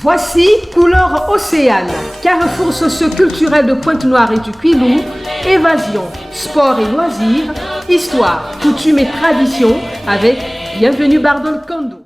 Voici Couleur Océane, carrefour socio-culturel de Pointe-Noire et du Quilou, évasion, sport et loisirs, histoire, coutumes et traditions avec Bienvenue Bardol Kondo.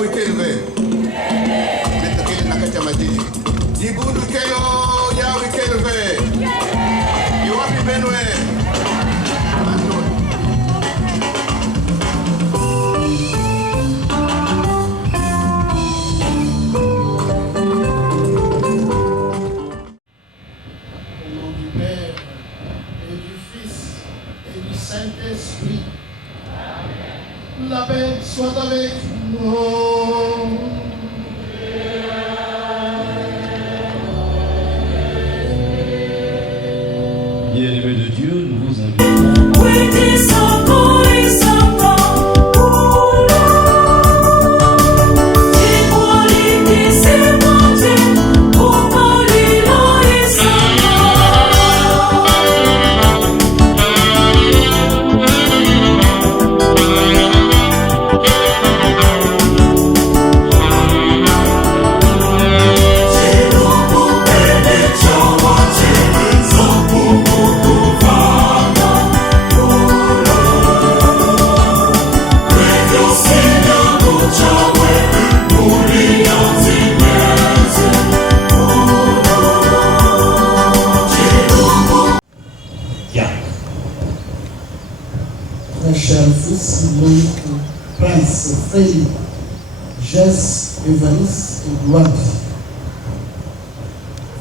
wikelve. Metokele nakati matini. Dibudu kelo ya wikelve. Iwapi benwe. Saint-Esprit, la paix soit avec nous. Bien-aimés de Dieu, nous vous invitons. Très cher fils Loïc, Prince, Félix, Jess, Évariste et Gloire,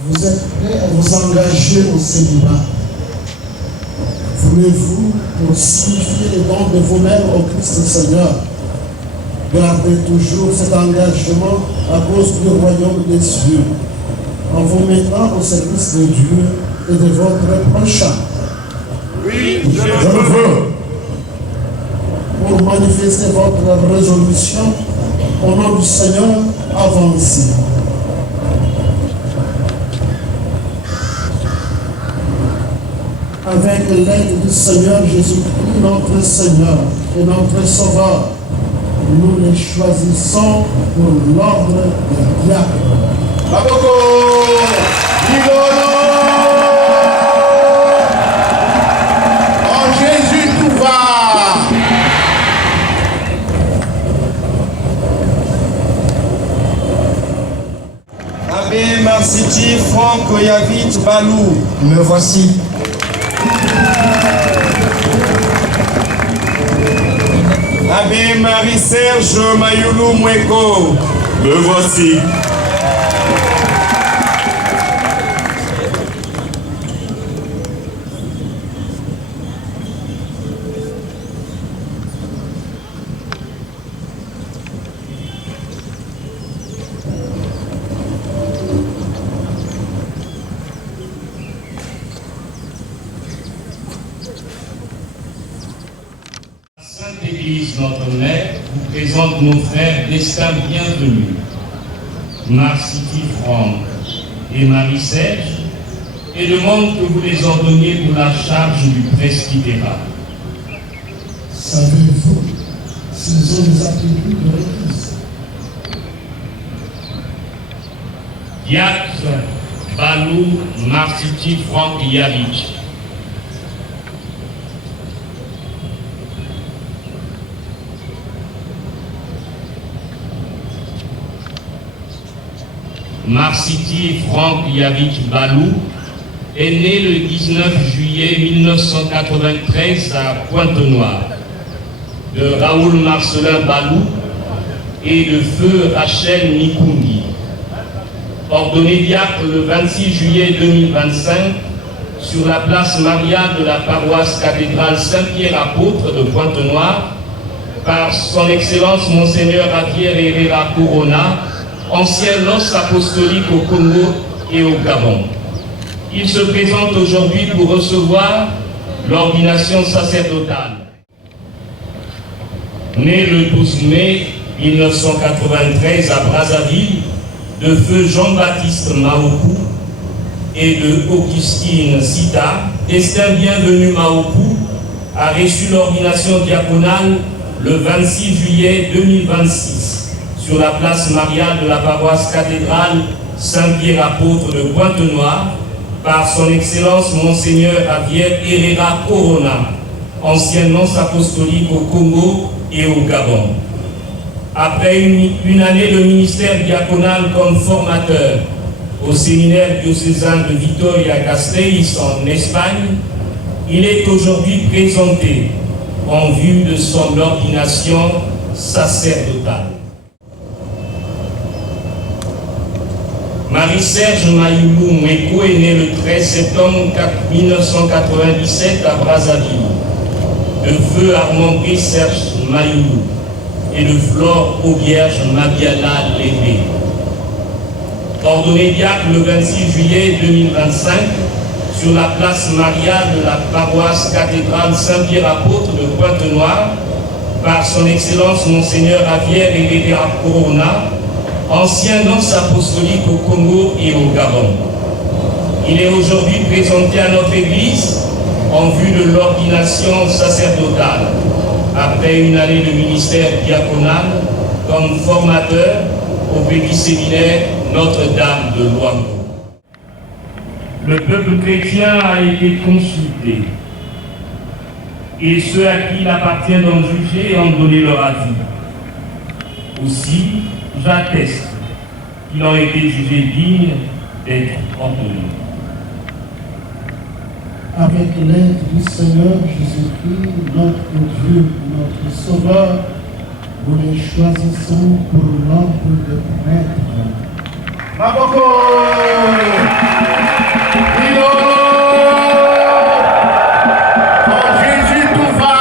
vous êtes prêts à vous engager au célibat. Voulez-vous, pour signifier les dons de vous-même au Christ Seigneur, garder toujours cet engagement à cause du royaume des cieux, en vous mettant au service de Dieu et de votre prochain? Oui, je le veux. Pour manifester votre résolution, au nom du Seigneur, avancez. Avec l'aide du Seigneur Jésus-Christ, notre Seigneur et notre Sauveur, nous les choisissons pour l'ordre des diacres. Baboko, Ligolo. En Jésus tout va. Abbé Marsiti Franck Oyavit Balou. Me voici. Abbé Marie-Serge Mayoulou Mweko. Me voici. Église, notre mère, vous présente nos frères destin bienvenus, Marsiti Franck et Marie-Serge, et demande que vous les ordonniez pour la charge du presbytérat. Savez-vous s'ils ont des attributs de l'Église? Diacre Balou Marsiti Franck Yavich. Marsiti Franck Yavich Balou est né le 19 juillet 1993 à Pointe-Noire de Raoul Marcelin Balou et de feu Rachel Nikundi. Ordonné diacre le 26 juillet 2025 sur la place Maria de la paroisse cathédrale Saint-Pierre apôtre de Pointe-Noire par son Excellence Monseigneur Javier Herrera Corona, ancien nonce apostolique au Congo et au Gabon. Il se présente aujourd'hui pour recevoir l'ordination sacerdotale. Né le 12 mai 1993 à Brazzaville, de feu Jean-Baptiste Maoku et de Augustine Sita, destin bienvenu Maoku a reçu l'ordination diaconale le 26 juillet 2026. Sur la place Maria de la paroisse cathédrale Saint-Pierre apôtre de Pointe-Noire par son Excellence Monseigneur Javier Herrera Corona, ancien nonce apostolique au Congo et au Gabon. Après une année de ministère diaconal comme formateur au séminaire diocésain de Vitoria-Gasteiz en Espagne, il est aujourd'hui présenté en vue de son ordination sacerdotale. Marie-Serge Mayulu Mweko est née le 13 septembre 1997 à Brazzaville, de feu Armand Serge Mayulu et de Flore Aubierge Mabiala Lévé. Ordonné diacre le 26 juillet 2025 sur la place Maria de la paroisse cathédrale Saint-Pierre-Apôtre de Pointe-Noire par son Excellence Monseigneur Javier Herrera Corona, ancien nonce apostolique au Congo et au Gabon. Il est aujourd'hui présenté à notre Église en vue de l'ordination sacerdotale, après une année de ministère diaconal comme formateur au petit séminaire Notre-Dame de Luango. Le peuple chrétien a été consulté et ceux à qui il appartient d'en juger ont donné leur avis. Aussi, j'atteste qu'il a été jugé digne d'être ordonné. Avec l'aide du Seigneur Jésus-Christ, notre Dieu, notre Sauveur, nous les choisissons pour l'ordre de prêtre. Maboko! En Jésus tout va!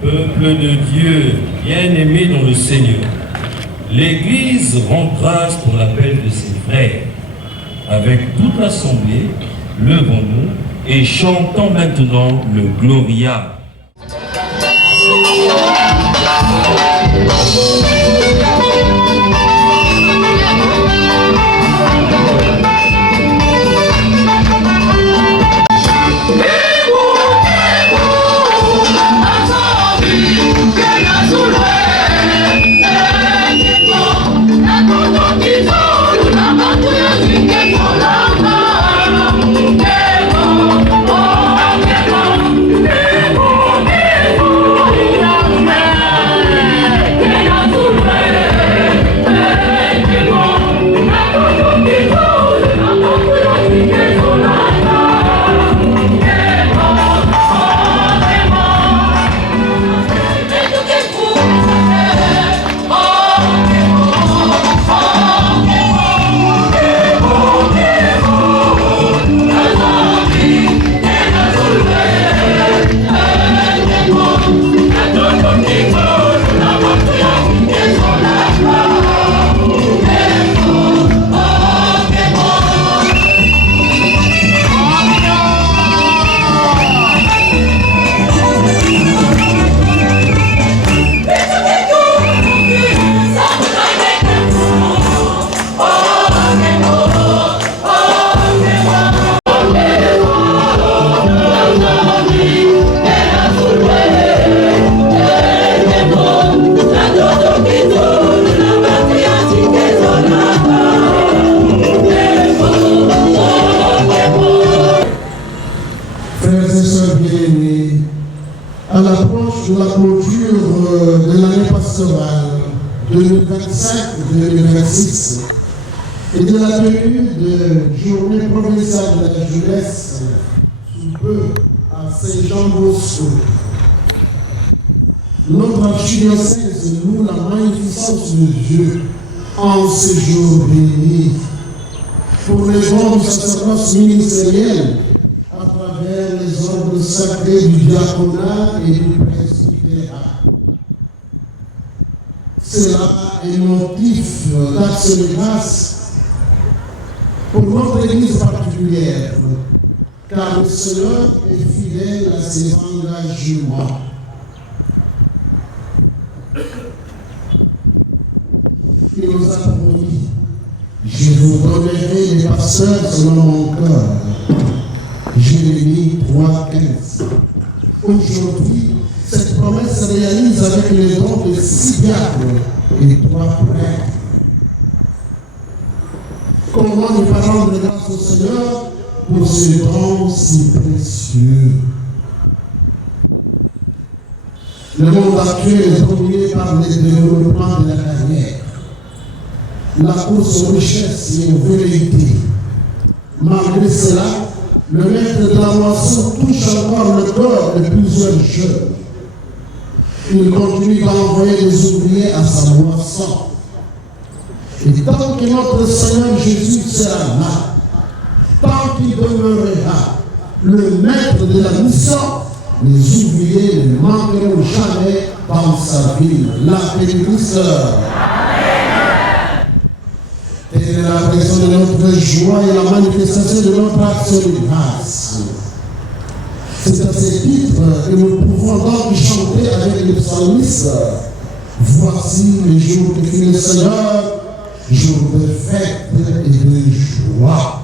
Peuple de Dieu, bien-aimé dans le Seigneur, l'Église rend grâce pour l'appel de ses frères. Avec toute l'Assemblée, levons-nous et chantons maintenant le Gloria. À l'approche de la clôture de l'année pastorale 2025-2026 et de la tenue de journée provinciale de la jeunesse sous peu à Saint-Jean-Bosco, notre archidiocèse loue la magnificence de Dieu en ce jour béni pour les dons du sacerdoce ministériel à travers les ordres sacrés du diaconat et du presbytérat. Cela est motif d'action de grâce pour notre Église particulière, car le Seigneur est fidèle à ses engagements. Il nous a promis: je vous donnerai les pasteurs selon mon cœur. Jérémie 3,15. Aujourd'hui, cette promesse se réalise avec les dons de 6 diacres et 3 prêtres. Comment ne pas rendre grâce au Seigneur pour ce don si précieux? Le monde actuel est dominé par les développements de la carrière, la course aux richesses et aux velléités. Malgré cela, le maître de la moisson touche encore le corps de plusieurs jeunes. Il continue d'envoyer des ouvriers à sa moisson. Et tant que notre Seigneur Jésus sera là, tant qu'il demeurera le maître de la mission, les ouvriers ne manqueront jamais dans sa ville. La bénédiction. Telle est la raison de notre joie et la manifestation de notre action de grâce. C'est à ce titre que nous pouvons donc chanter avec les psalmistes. Voici les jours que fait le Seigneur, jours de fête et de joie.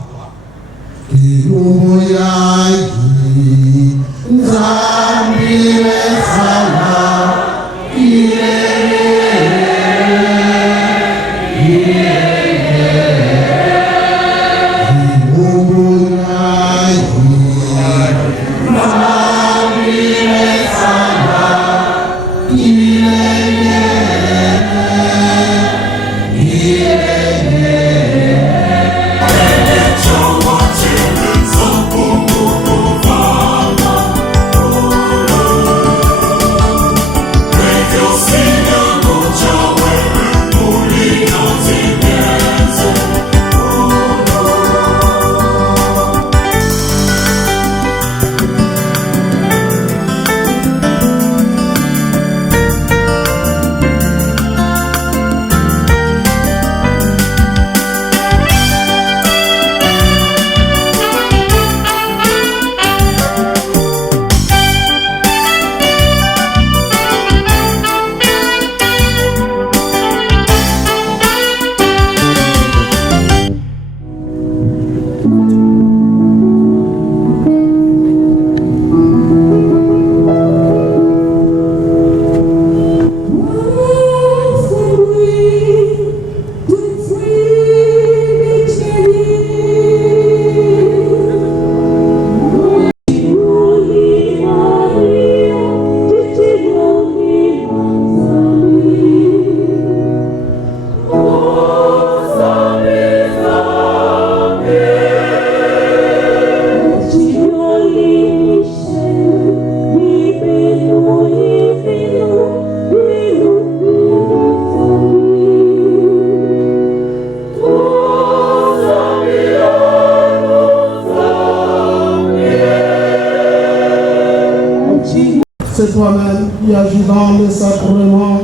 C'est toi-même qui agis dans le sacrement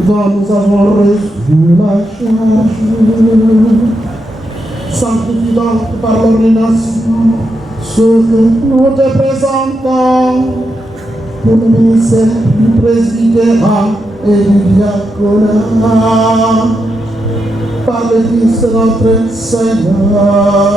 dont nous avons reçu la charge. Sanctifie donc par l'ordination ce que nous te présentons pour le ministère du presbytérat et du diaconat par le Christ notre Seigneur.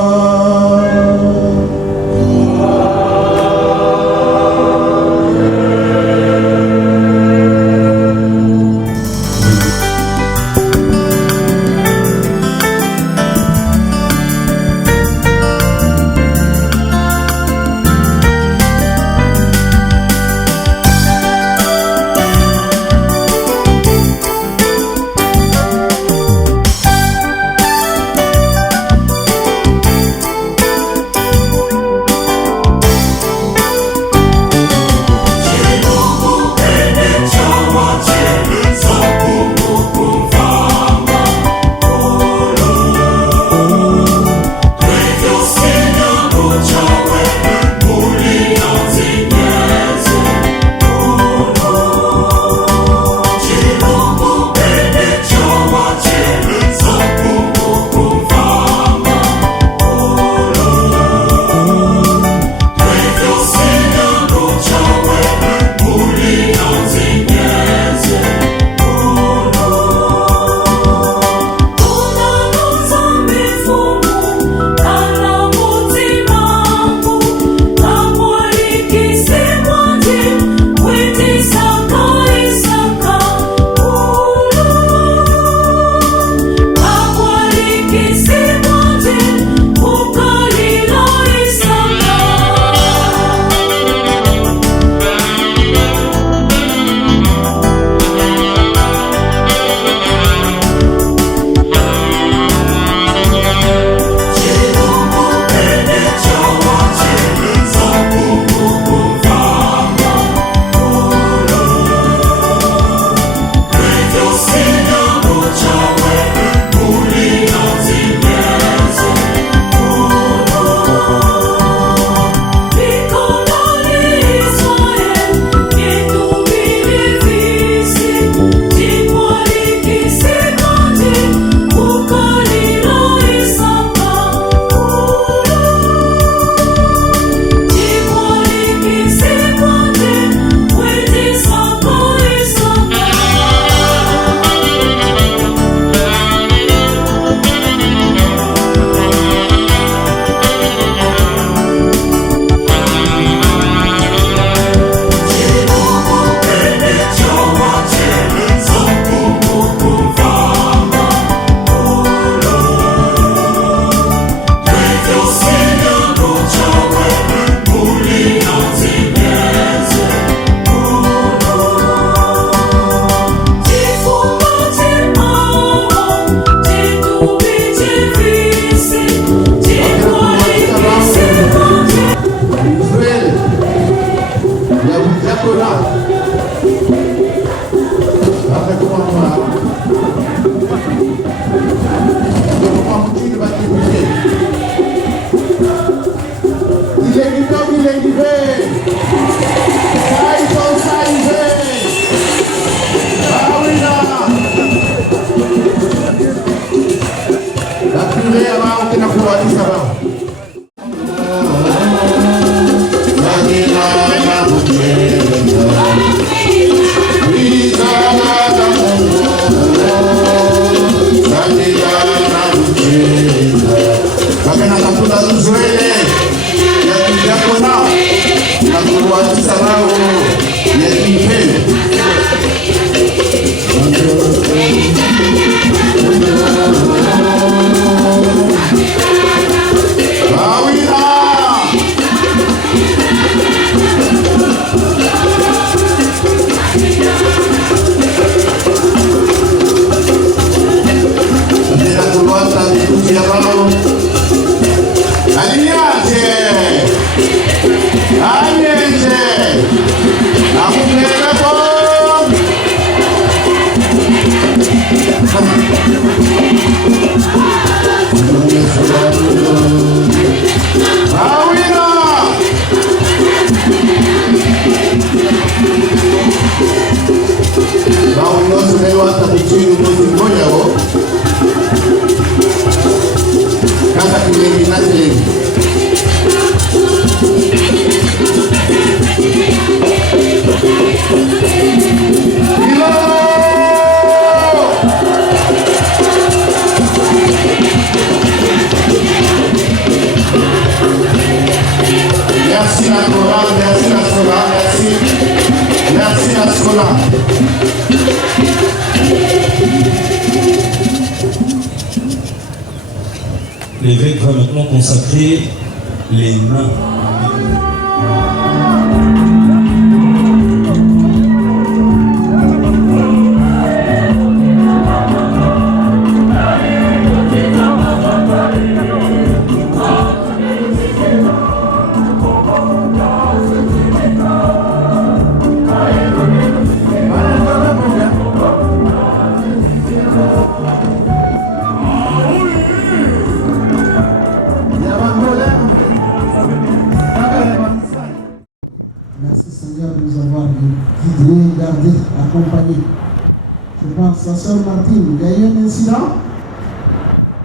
L'évêque va maintenant consacrer les mains. Je pense à Sœur Martine, il y a eu un incident?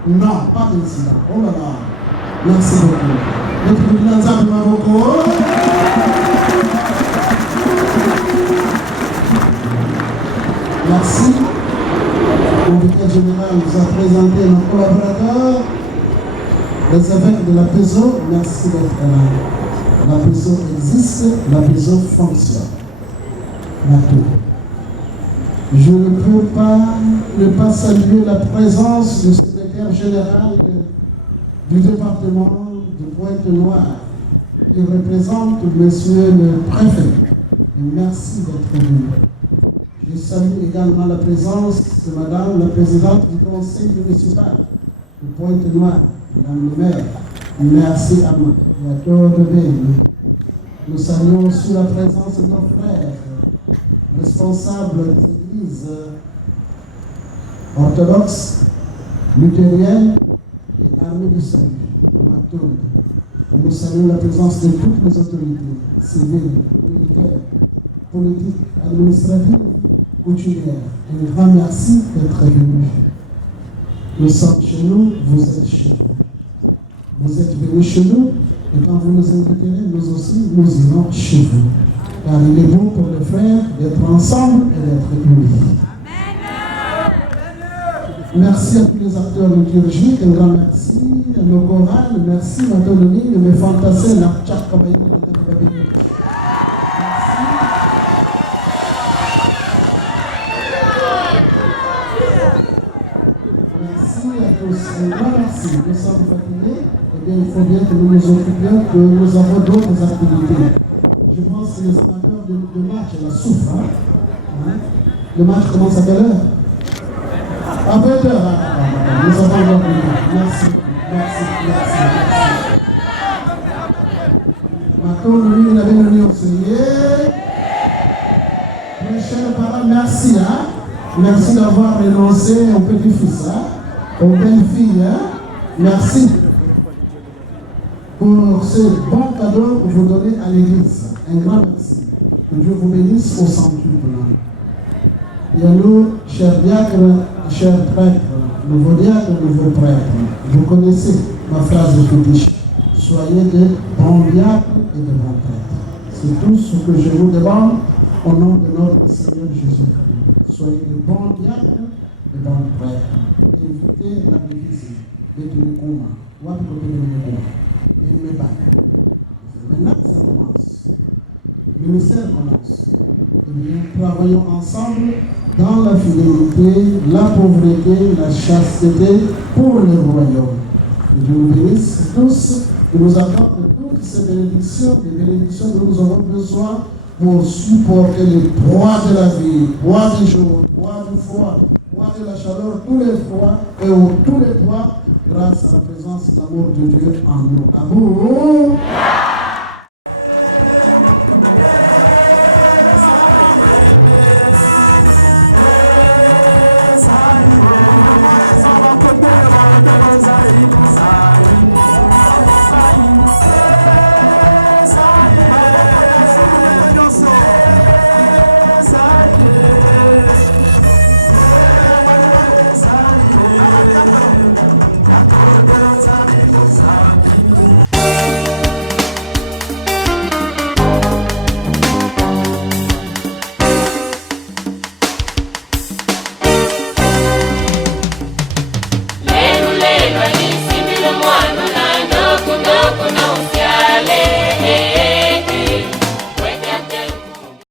Non, pas d'incident. Oh là là, merci beaucoup. Notre président de Marocco. Merci. Le vicaire général nous a présenté nos collaborateurs, les évêques de la PESO. Merci d'être là. La PESO existe, la PESO fonctionne. Je ne peux pas ne pas saluer la présence du secrétaire général du département de Pointe-Noire qui représente Monsieur le préfet. Et merci d'être venu. Je salue également la présence de Madame la présidente du conseil municipal de Pointe-Noire, Madame le maire. Merci à moi et à toi de Nous saluons aussi la présence de nos frères responsables des églises orthodoxes, luthériennes et armées du salut, Nous saluons la présence de toutes les autorités civiles, militaires, politiques, administratives, coutumières. Un grand merci d'être venus. Nous sommes chez nous, vous êtes chez vous. Vous êtes venus chez nous, et quand vous nous inviterez, nous aussi, nous irons chez vous. Car il est bon pour les frères d'être ensemble et d'être unis. Merci à tous les acteurs liturgiques, un grand merci à nos chorales, merci à Matoloni, mes fantassins, la Tchak Kabaï, merci à tous, un grand merci. Nous sommes fatigués, et bien il faut bien que nous nous occupions, que nous avons d'autres activités. Je pense que les amateurs de match, la souffrent. Hein? Le match commence à quelle heure? À 20h. Nous avons encore plus tard. Merci. Maintenant, nous avons une union. chers parents, merci. Merci d'avoir renoncé au petit-fils, aux belles-filles. Merci pour ce bon cadeau que vous donnez à l'Église. Un grand merci. Que Dieu vous bénisse au centuple. Et à nous, chers diacres, chers prêtres, nouveaux diacres, nouveaux prêtres, vous connaissez ma phrase de fétiche. Soyez de bons diacres et de bons prêtres. C'est tout ce que je vous demande au nom de notre Seigneur Jésus-Christ. Soyez de bons diacres et de bons prêtres. Évitez la division. Maintenant, ça commence. Le ministère commence. Et bien, travaillons ensemble dans la fidélité, la pauvreté, la chasteté pour le royaume. Que Dieu nous bénisse tous, que nous accorde toutes ces bénédictions, les bénédictions dont nous avons besoin pour supporter les poids de la vie, poids du jour, poids du froid, poids de la chaleur, tous les froids et tous les poids, grâce à la présence de l'amour de Dieu en nous. Amour.